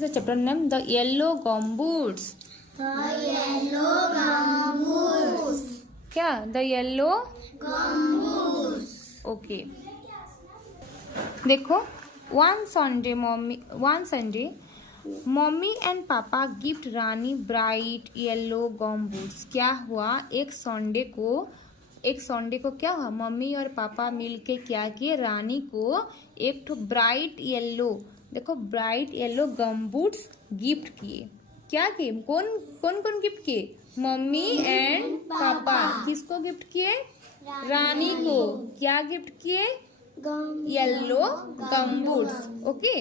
The chapter name The Yellow Gumboots. क्या The Yellow Gumboots. Okay. देखो one Sunday mummy and papa gift Rani bright yellow gumboots. क्या हुआ एक Sunday को क्या हुआ, मम्मी और पापा मिलके क्या किए, रानी को एक तो ब्राइट येलो, देखो ब्राइट येलो गम्बूट्स गिफ्ट किए. क्या किए, कौन कौन गिफ्ट किए, मम्मी एंड पापा. किसको गिफ्ट किए, रानी को. क्या गिफ्ट किए, yellow gumboots. Okay.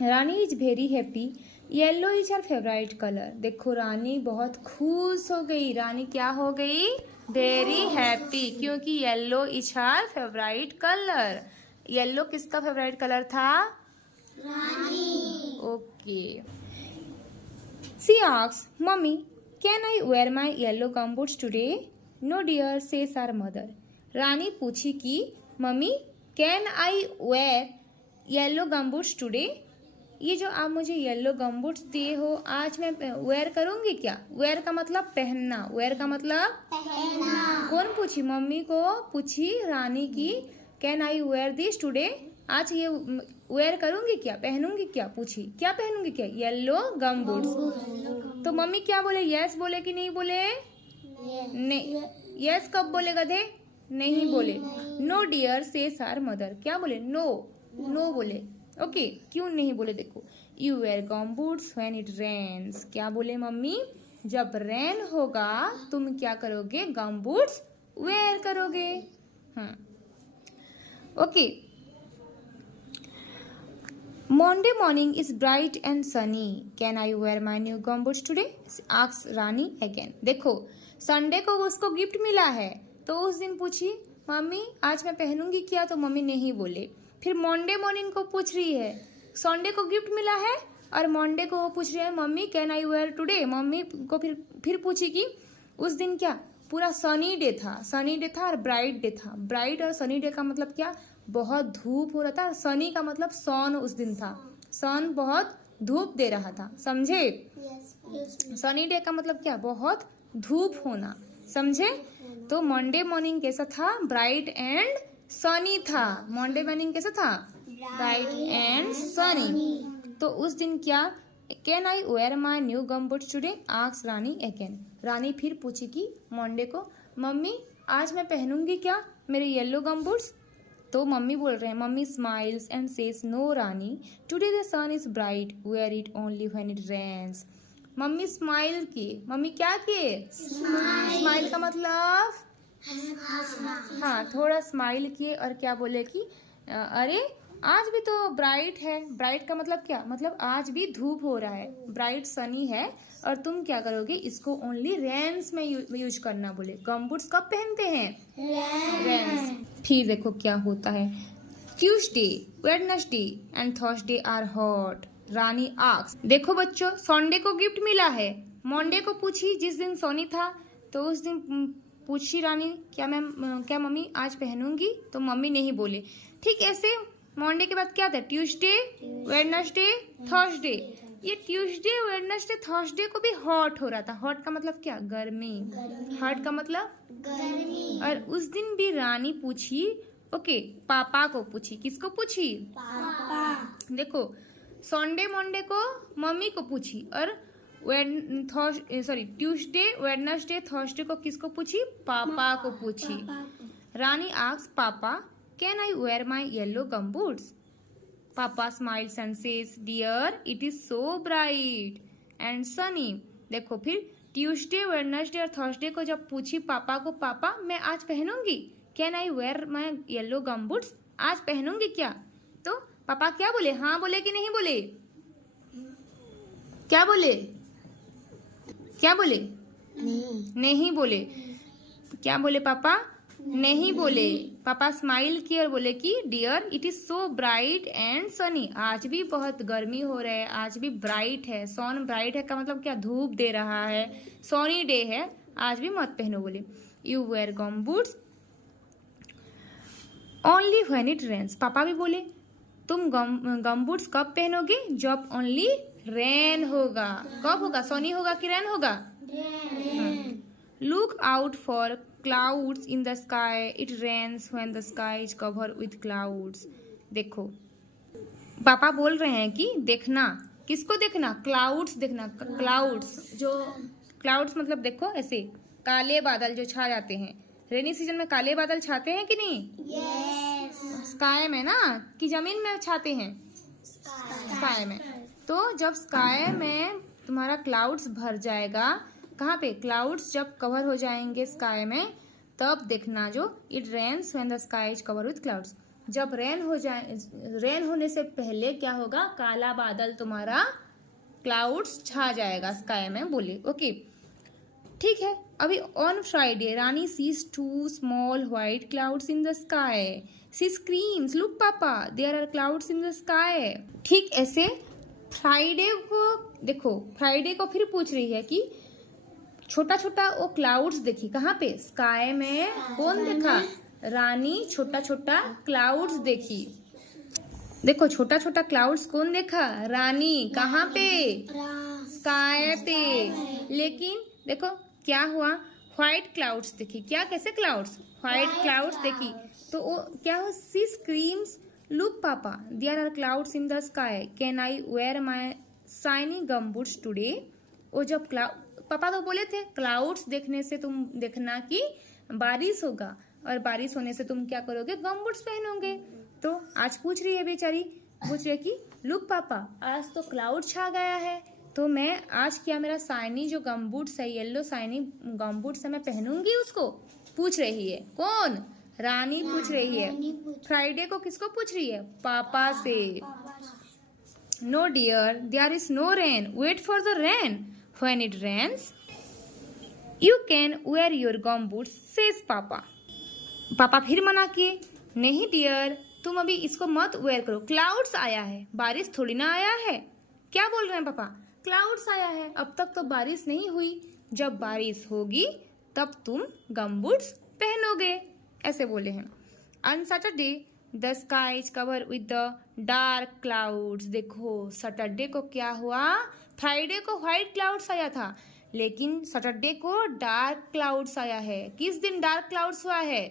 Rani is very happy, yellow is her favourite colour. देखो रानी बहुत खुश हो गई. रानी क्या हो गई, वेरी हैप्पी, क्योंकि yellow is her favourite colour. Yellow किसका फेवरेट कलर था, Rani. Okay. She asks mummy can I wear my yellow gumboots today. No dear says our mother. Rani पूछी कि mummy can I wear yellow gumboots today. ये जो आप मुझे yellow gumboots दिए हो आज मैं वेयर करूंगी क्या. वेयर का मतलब पहनना, वेयर का मतलब पहनना. कौन पूछी, मम्मी को पूछी रानी की can I wear this today. आज ये वेयर करूंगी क्या, पहनूंगी क्या, पूछी क्या पहनूंगी क्या, येलो गम्बूट्स. तो मम्मी क्या बोले, यस बोले कि नहीं बोले, नहीं. यस कब बोले गधे, नहीं बोले. No dear says our mother. क्या बोले, नो बोले. ओके. क्यों नहीं बोले, देखो you wear gumboots when it rains. क्या बोले मम्मी, जब रेन होगा तुम क्या करोगे, गम्बूट्स वेयर करोगे. हाँ. Okay. Monday morning is bright and sunny. Can I wear my new gumboots today? Asks Rani again. देखो संडे को उसको गिफ्ट मिला है तो उस दिन पूछी मम्मी आज मैं पहनूंगी क्या, तो मम्मी नहीं बोले. फिर मंडे मॉर्निंग को पूछ रही है, संडे को गिफ्ट मिला है और मंडे को वो पूछ रही है mummy can I wear today. Mummy को फिर पूछी कि उस दिन क्या पूरा सनी डे था और ब्राइट डे था. ब्राइट और सनी डे का मतलब क्या, बहुत धूप हो रहा था. सनी का मतलब सन उस दिन था, सन बहुत धूप दे रहा था, समझे. सनी डे का मतलब क्या, बहुत धूप होना, समझे. तो मंडे मॉर्निंग कैसा था, ब्राइट एंड सनी था. मंडे मॉर्निंग कैसा था, ब्राइट एंड सनी. तो उस दिन क्या, can I wear my new gumboots today. Asks Rani again. Rani फिर पूछी कि मंडे को मम्मी आज मैं पहनूंगी क्या मेरे येलो गम्बूट्स. तो मम्मी बोल रहे हैं, mummy smiles and says no Rani today the sun is bright wear it only when it rains. Mummy smile किए. मम्मी क्या किए, स्माइल का मतलब हाँ थोड़ा स्माइल किए और क्या बोले कि अरे आज भी तो ब्राइट है. ब्राइट का मतलब क्या, मतलब आज भी धूप हो रहा है, ब्राइट सनी है और तुम क्या करोगे, इसको ओनली रेन्स में यूज करना बोले. गम्बूट्स कब पहनते हैं, रेन्स. फिर देखो क्या होता है. Tuesday Wednesday and Thursday are hot. Rani asks. देखो बच्चों संडे को गिफ्ट मिला है, मंडे को पूछी जिस दिन सनी था तो उस दिन पूछी रानी क्या मम्मी आज पहनूंगी, तो मम्मी नहीं बोले. ठीक ऐसे मंडे के बाद क्या था, ट्यूसडे वेडनेसडे थर्सडे. ये ट्यूसडे वेडनेसडे थर्सडे को भी हॉट हो रहा था. हॉट का मतलब क्या, गर्मी. हॉट का मतलब गर्मी. और उस दिन भी रानी पूछी, ओके पापा को पूछी. किसको पूछी, पापा. देखो संडे मंडे को मम्मी को पूछी और ट्यूसडे वेडनेसडे थर्सडे को किसको पूछी, पापा को पूछी. Rani asks papa can I wear my yellow gumboots. Papa smiles and says dear it is so bright and sunny. देखो फिर ट्यूसडे वेडनेसडे और थर्सडे को जब पूछी पापा को, पापा मैं आज पहनूंगी, can I wear my yellow gumboots, आज पहनूंगी क्या. तो पापा क्या बोले, हाँ बोले कि नहीं बोले, क्या बोले, क्या बोले, नहीं बोले. क्या बोले पापा, नहीं बोले. पापा स्माइल किए और बोले कि dear it is so bright and sunny. आज भी बहुत गर्मी हो रहा है, आज भी ब्राइट है. सन ब्राइट है का मतलब क्या, धूप दे रहा है, सनी डे है, आज भी मत पहनो बोले. You wear gumboots only when it rains. Papa भी बोले तुम गमबूट्स कब पहनोगे? जब ओनली रेन होगा। कब होगा? सनी होगा कि रेन होगा? Look out for clouds in the sky, it rains when the sky is cover with clouds. देखो पापा बोल रहे हैं कि देखना, किसको देखना? क्लाउड्स देखना। क्लाउड्स, जो क्लाउड्स मतलब देखो ऐसे काले बादल जो छा जाते हैं। रेनी सीजन में काले बादल छाते हैं कि नहीं? स्काई में ना, कि जमीन में छाते हैं? स्काई में। तो जब स्काई में तुम्हारा क्लाउड्स भर जाएगा, कहाँ पे? क्लाउड्स जब कवर हो जाएंगे स्काई में, तब देखना जो it rains when the sky is cover with clouds. जब रेन हो जाए, रेन होने से पहले क्या होगा? काला बादल तुम्हारा क्लाउड्स छा जाएगा स्काई में, बोले। ओके ठीक है। अभी on Friday Rani sees 2 small white clouds in the sky, she screams look papa there are clouds in the sky. ठीक ऐसे फ्राइडे को देखो, फ्राइडे को फिर पूछ रही है कि छोटा छोटा वो क्लाउड्स देखी कहाँ पे? स्काई में। कौन देखा? रानी छोटा छोटा क्लाउड्स देखी। देखो छोटा छोटा क्लाउड्स कौन देखा? रानी। कहाँ पे? स्काई पे। लेकिन देखो क्या हुआ? व्हाइट क्लाउड्स देखी। क्या? कैसे क्लाउड्स? व्हाइट क्लाउड्स देखी। तो वो क्या हो? She screams look papa there are clouds in the sky, can I wear my shiny gumboots today. वो जब पापा तो बोले थे क्लाउड्स देखने से तुम देखना कि बारिश होगा, और बारिश होने से तुम क्या करोगे? गमबूट्स पहनोगे। तो आज पूछ रही है बेचारी, पूछ रही है कि लुक पापा आज तो क्लाउड छा गया है, तो मैं आज क्या मेरा शाइनी जो गमबूट्स है, येलो शाइनी गमबूट्स है, मैं पहनूंगी उसको? पूछ रही है। कौन? रानी पूछ रही है। फ्राइडे को किसको पूछ रही है? पापा से। No dear there is no rain, wait for the rain, when it rains you can wear your gumboots says papa. पापा फिर मना किए, नहीं डियर तुम अभी इसको मत वेयर करो, क्लाउड्स आया है, बारिश थोड़ी ना आया है। क्या बोल रहे हैं पापा? क्लाउड्स आया है, अब तक तो बारिश नहीं हुई, जब बारिश होगी तब तुम गमबूट्स पहनोगे, ऐसे बोले हैं। On Saturday the sky is cover with the dark clouds. देखो सैटरडे को क्या हुआ? फ्राइडे को व्हाइट क्लाउड्स आया था, लेकिन सैटरडे को डार्क क्लाउड्स आया है। किस दिन डार्क क्लाउड्स हुआ है?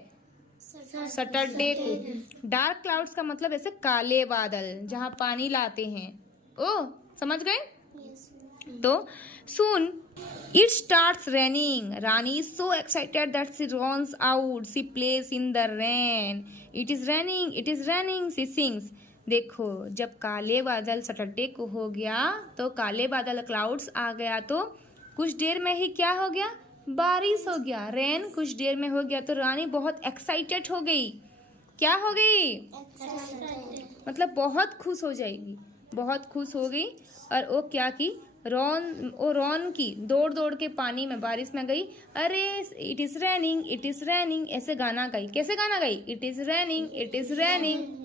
सैटरडे को। डार्क क्लाउड्स का मतलब ऐसे काले बादल जहां पानी लाते हैं। ओ समझ गए? तो soon it starts raining, Rani is so excited that she runs out, she place in the rain, it is raining she sings. देखो जब काले बादल सैटरडे को हो गया, तो काले बादल क्लाउड्स आ गया, तो कुछ देर में ही क्या हो गया? बारिश हो गया। रेन कुछ देर में हो गया, तो रानी बहुत एक्साइटेड हो गई। क्या हो गई? मतलब बहुत खुश हो जाएगी, बहुत खुश हो गई। और वो क्या की? रॉन की दौड़ दौड़ के पानी में, बारिश में गई। अरे इट इज रेनिंग ऐसे गाना गाई। कैसे गाना गाई? It is raining.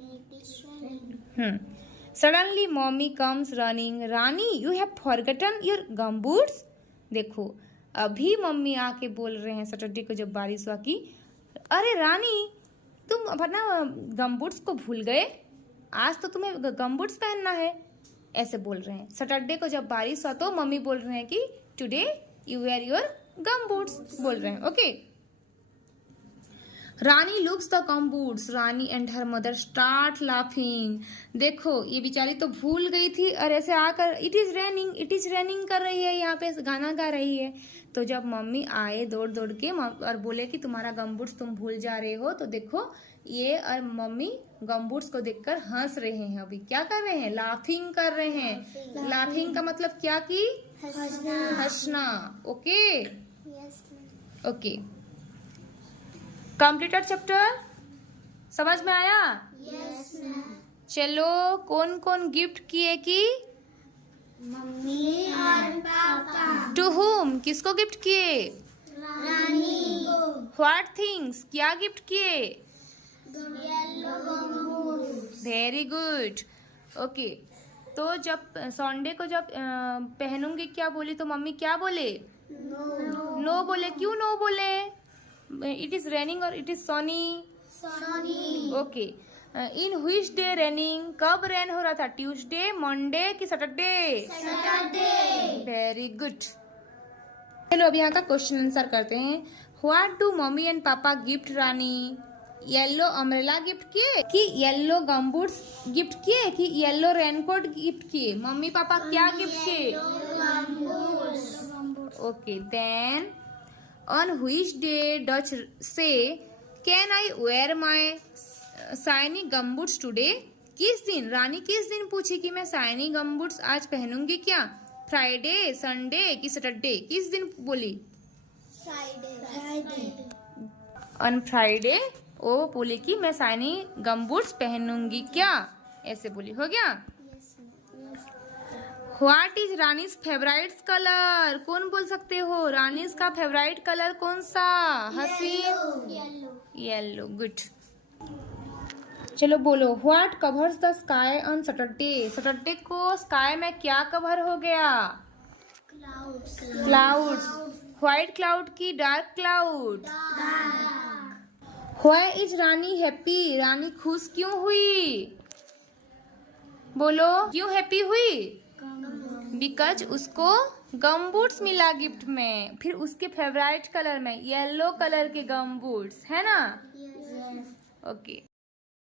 Suddenly mommy comes running, Rani you have forgotten your gumboots. देखो अभी मम्मी आके बोल रहे हैं सैटरडे को जब बारिश हुआ कि अरे रानी तुम अपना गमबूट्स को भूल गए, आज तो तुम्हें गमबूट्स पहनना है, ऐसे बोल रहे हैं। सैटरडे को जब बारिश हुआ तो मम्मी बोल रहे हैं कि today you wear your gumboots, बोल रहे हैं। Okay. Rani looks the gumboots, Rani and her mother start laughing. देखो ये बेचारी तो भूल गई थी, और ऐसे आकर इट इज रेनिंग कर रही है, यहाँ पे गाना गा रही है। तो जब मम्मी आए दौड़ दौड़ के और बोले कि तुम्हारा गमबूट्स तुम भूल जा रहे हो, तो देखो ये और मम्मी गमबूट्स को देखकर हंस रहे हैं। अभी क्या कर रहे हैं? लाफिंग कर रहे हैं। लाफिंग का मतलब क्या की? हंसना। Okay okay, completed chapter. समझ में आया? Yes ma'am. चलो कौन कौन गिफ्ट किए कि? मम्मी और पापा। To whom? किसको गिफ्ट किए? रानी को। What things? क्या गिफ्ट किए? Yellow gumboots. Very good. Okay, तो जब संडे को जब पहनूंगी क्या बोली, तो मम्मी क्या बोले? नो बोले। क्यों नो बोले? इट इज रेनिंग और it is sunny. Sunny. Okay, in which day raining, कब रेन हो रहा था? ट्यूसडे, मंडे कि सैटरडे? सैटरडे। Very good. चलो अब यहाँ का क्वेश्चन आंसर करते हैं। What do mummy and papa gift Rani? Yellow umbrella gift किए कि येलो गमबूट्स गिफ्ट किए कि येलो रेनकोट गिफ्ट किए? मम्मी पापा क्या गिफ्ट किए? Okay, then on which day डच से can I wear my shiny gumboots today? किस दिन, रानी किस दिन पूछी कि मैं शाइनी गमबूट्स आज पहनूंगी क्या? फ्राइडे, संडे कि सैटरडे? किस दिन बोली? फ्राइडे। ऑन फ्राइडे वो बोली कि मैं शाइनी गमबूट्स पहनूंगी क्या, ऐसे बोली। हो गया। What is Rani's favourite colour? कौन बोल सकते हो? रानीज का फेवराइट कलर कौन सा? हसीन? येलो। गुड। चलो बोलो। What covers the sky on Saturday? Saturday को स्काई में क्या कवर हो गया? क्लाउड्स। व्हाइट क्लाउड की dark cloud? Why is Rani happy? Rani खुश क्यों हुई? बोलो, क्यों हैप्पी हुई? बिकॉज उसको गमबूट्स मिला गिफ्ट में, फिर उसके फेवरेट कलर में येलो कलर के गमबूट्स, है ना? ओके।